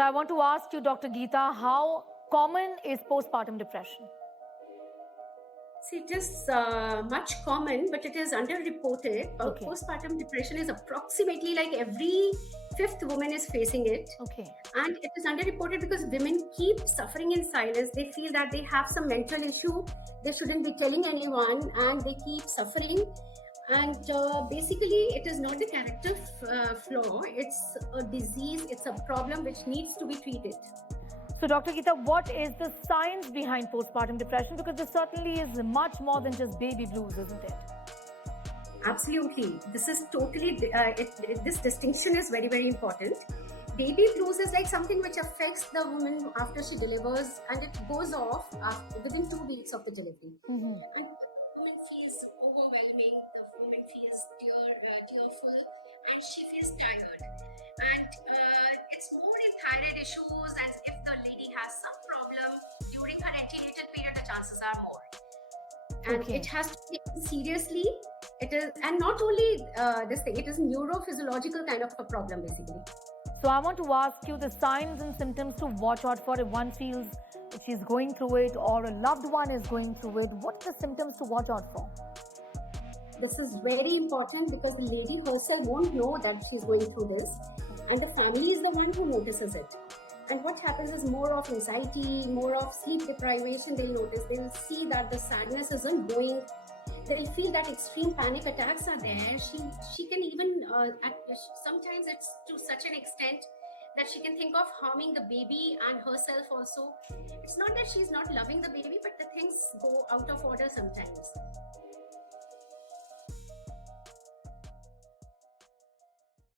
So I want to ask you, Dr. Geeta, how common is postpartum depression? See, it is much common, but it is underreported. Okay. Postpartum depression is approximately like every fifth woman is facing it. Okay. And it is underreported because women keep suffering in silence. They feel that they have some mental issue. They shouldn't be telling anyone, and they keep suffering. And basically, it is not the character flaw. It's a disease. It's a problem which needs to be treated. So, Dr. Geeta, what is the science behind postpartum depression? Because this certainly is much more than just baby blues, isn't it? Absolutely. This is totally, this distinction is very, very important. Baby blues is like something which affects the woman after she delivers, and it goes off within 2 weeks of the delivery. And the woman feels overwhelming, the woman feels tearful, and she feels tired. And it's more in thyroid issues, and if the lady has some problem during her antenatal period, the chances are more. And Okay. it has to be taken seriously. It is, and not only this thing, it is neurophysiological kind of a problem basically. So, I want to ask you the signs and symptoms to watch out for if one feels she's going through it or a loved one is going through it. What are the symptoms to watch out for? This is very important because the lady herself won't know that she's going through this, and the family is the one who notices it. And what happens is more of anxiety, more of sleep deprivation. They'll notice, they'll see that the sadness isn't going. They'll feel that extreme panic attacks are there. She can even sometimes it's to such an extent that she can think of harming the baby and herself also. It's not that she's not loving the baby, but the things go out of order sometimes.